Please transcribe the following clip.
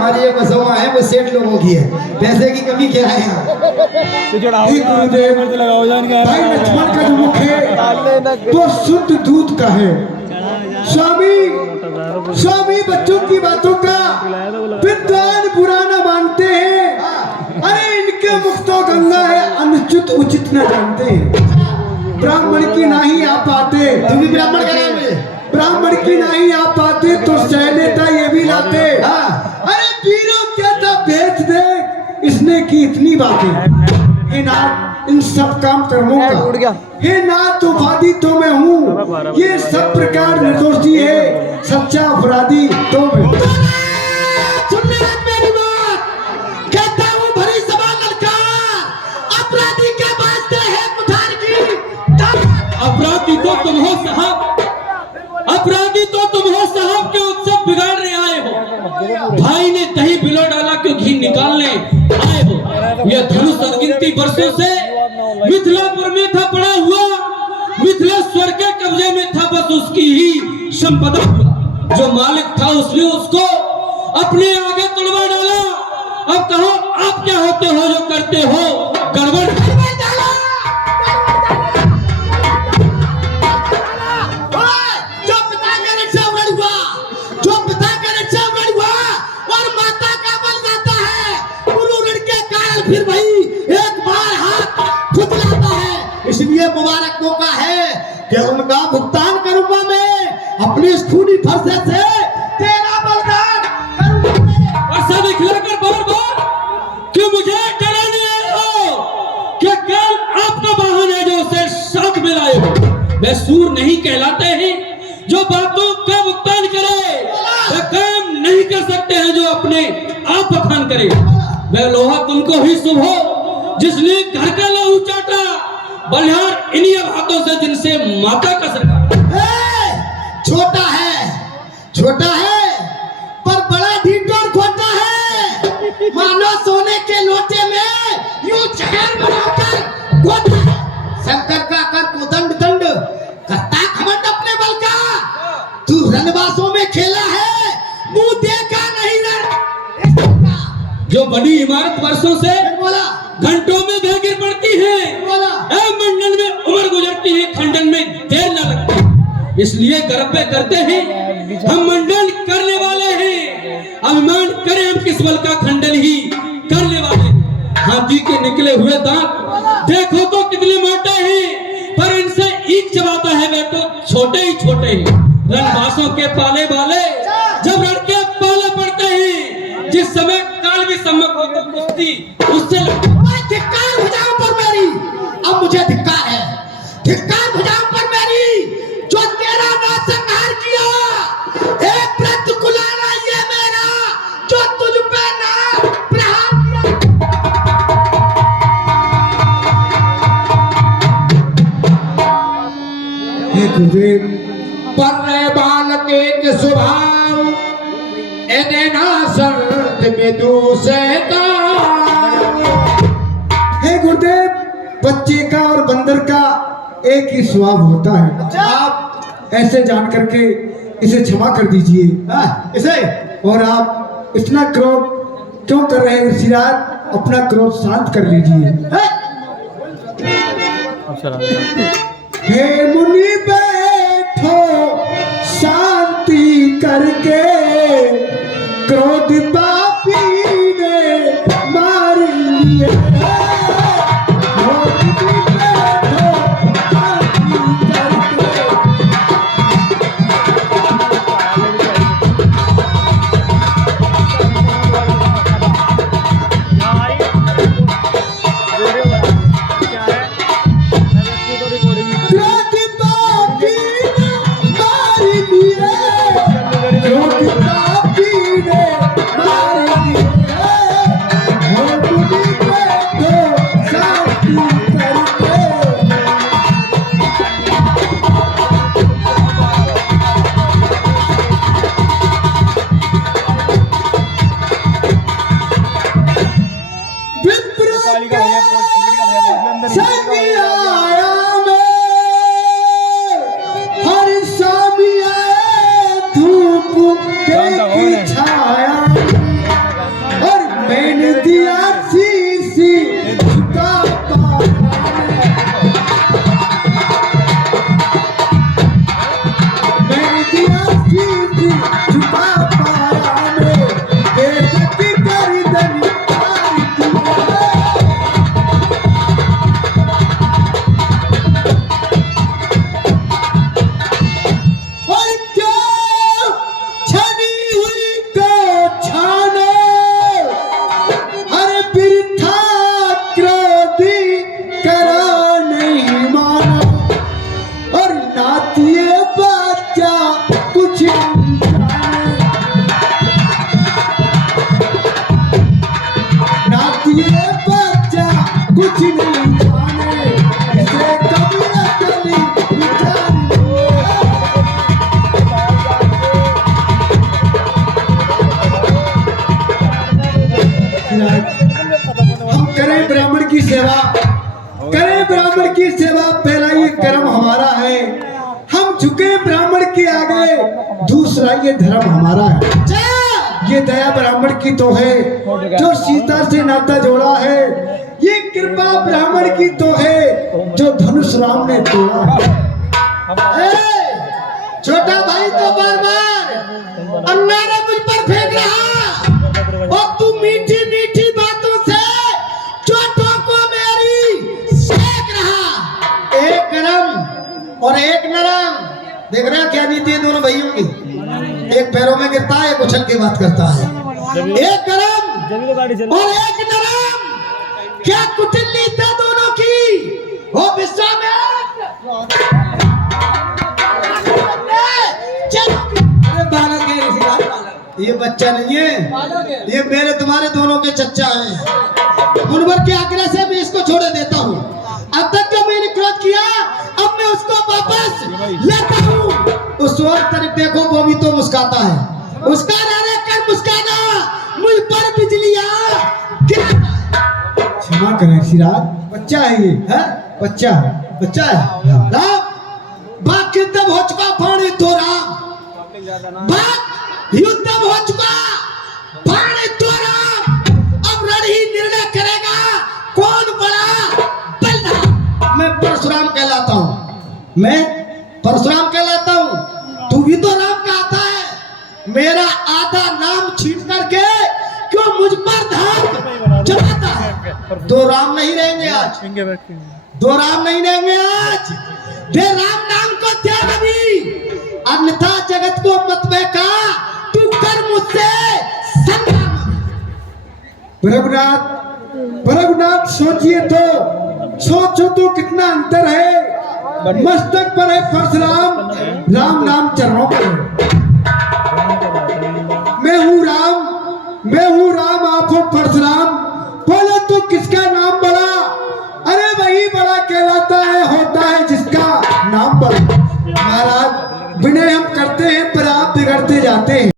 हमारी ये बसवा है वो सेठ लोगों की है, पैसे की कमी क्या है यहाँ? भाई लक्ष्मण का जो मुख है वो शुद्ध दूध का है। स्वामी बच्चों की बातों का विद्वान बुरा न मानते हैं। अरे इनके मुख तो गंगा है, अनुचित उचित न जानते हैं। ब्राह्मण की नहीं आ पाते, तू भी ब्राह्मण का नाम है? ब्राह्मण की नहीं आ पाते तो सहलेता ये भी लाते। अरे वीरों क्या था बेच दे, इसने की इतनी बातें। इन सब काम कर्मों का हे नाथ उपाधि तो मैं हूँ, ये सब प्रकार निर्दोषी है, सच्चा अपराधी तो मैं। सुनने लग मेरी बात, कहता हूँ भरी सभा ललकार, अपराधी क्या बाजते हैं कुठार की। अपराधी तो तुम हो साहब, अपराधी तो तुम हो साहब, क्यों उत्सव बिगाड़ने आए हो? भाई ने दही बिलो डाला क्यों घी निकालने आए हो? यह धनुष अनगिनती वर्षों से मिथिलापुर में था पड़ा हुआ, मिथिलेश्वर के कब्जे में था, बस उसकी ही संपदा हुआ। जो मालिक था उसने उसको अपने आगे तुड़वा डाला। अब कहो आप क्या होते हो जो करते हो गड़बड़? फिर भाई एक बार हाथ खुजलाता है, इसलिए मुबारक मौका है कि उनका भुगतान करूंगा मैं अपने खूनी फरसे से, तेरा बलिदान करूंगा। और सब इखलाकर बार-बार क्यों मुझे डराने आए हो? क्या कल आपका वाहन है जो उसे साथ में लाए हो? वे सूर नहीं कहलाते हैं जो बातों का भुगतान करे, वे काम नहीं कर सकते हैं जो अपने आप बखान करे। वह लोहा तुमको ही शुभ हो जिसने घर का लहू चाटा, बलिहार इन्हीं हाथों से जिनसे माता का सरकार। छोटा है पर बड़ा ढीठौर खोटा है, मानो सोने के लोटे में यूं जहर बनाकर गोता है। शंकर का कर को दंड दंड करता घमंड अपने बल का, तू रनवासों में खेला है, मुंह देखा नहीं रण। जो बड़ी इमारत वर्षों से घंटों में बह गिर पड़ती है, मंडल में उम्र गुजरती है, खंडन में देर न लगती। इसलिए गर्व पे करते हैं हम मंडल करने वाले हैं, अभिमान करें हम किस बल का खंडन ही करने वाले हैं। हाथी के निकले हुए दांत देखो तो कितने मोटे हैं, पर इनसे ईख चबाता है वे तो छोटे ही छोटे हैं। रणबासों के पाले वाले जब रण के पाले पड़ते हैं, जिस समय काल भी सम्मुख हो तो कुश्ती उससे धिक्कार भुजाओं पर मेरी, अब मुझे धिक्कार है, धिक्कार भुजाओं पर मेरी, जो तेरा ना संहार किया। एक व्रत कुलारा ये मेरा, जो तुझ पे ना प्रहार किया। हे गुरुदेव, पर बालक एक स्वभाव एदेना शर्त में दूसरे का। हे गुरुदेव, बच्चे का और बंदर का एक ही स्वभाव होता है। आप ऐसे जान करके इसे क्षमा कर दीजिए। इसे और आप इतना क्रोध क्यों कर रहे हैं ऋषिराज, अपना क्रोध शांत कर लीजिए। हे मुनि बैठो शांति करके, क्रोध पापी ने मार लिए। कुछ नहीं जाने इसे कभी अकली विचार हम करें ब्राह्मण की सेवा, करें ब्राह्मण की सेवा, पहला ये कर्म हमारा है। हम झुके ब्राह्मण के आगे, दूसरा ये धर्म हमारा है। ये दया ब्राह्मण की तो है जो सीता से नाता जोड़ा है, ये कृपा ब्राह्मण की तो है जो धनुष राम ने तोड़ा है। छोटा भाई तो बार बार अंगारा मुझ पर फेंक रहा और तू मीठी मीठी बातों से छोटों को मेरी सेक रहा। एक गरम और एक नरम, देख रहा क्या नीति है दोनों भाइयों की। एक पैरों में गिरता है, एक उछल के बात करता है। एक गरम और एक नरम, क्या कुटिल्ली था दोनों की। वो विश्वामित्र ये बच्चा नहीं है, ये मेरे तुम्हारे दोनों के चच्चा हैं। मुनवर के आग्रह से मैं इसको छोड़ देता हूँ। अब तक जो मैंने क्रोध किया, अब मैं उसको वापस लेता हूँ। उस वक्त तरफ देखो वो भी तो मुस्काता है, उसका रहने कर मुस्काना मुझ पर बिजलियां गिराता। क्षमा करें सिराज, बच्चा है ये, है बच्चा है, बच्चा है। राम बात युद्ध हो चुका, पानी तो राम बात युद्ध हो चुका, पानी तो राम। अब रण ही निर्णय करेगा कौन बड़ा बलराम। मैं परशुराम कहलाता हूँ, मैं परशुराम कहलाता हूँ। तू भी तो राम कहता है। मेरा आधा नाम छीन करके क्यों मुझ पर धाक जमाता है। दो राम नहीं रहेंगे आज, दो राम नहीं रहेंगे आज। दे राम नाम को त्याग अभी, अन्यथा जगत को मत बेका। तू कर मुझसे संग्राम। प्रभुनाथ, प्रभुनाथ सोचिए तो, सोचो तो कितना अंतर है। मस्तक पर है परशुराम, राम नाम चरणों पर है। मैं हूँ राम, मैं हूँ राम, आप हो परशुराम। बोलो तो किसका नाम बड़ा? अरे वही बड़ा कहलाता है, होता है जिसका नाम बड़ा। महाराज विनय हम करते हैं पर आप बिगड़ते जाते हैं।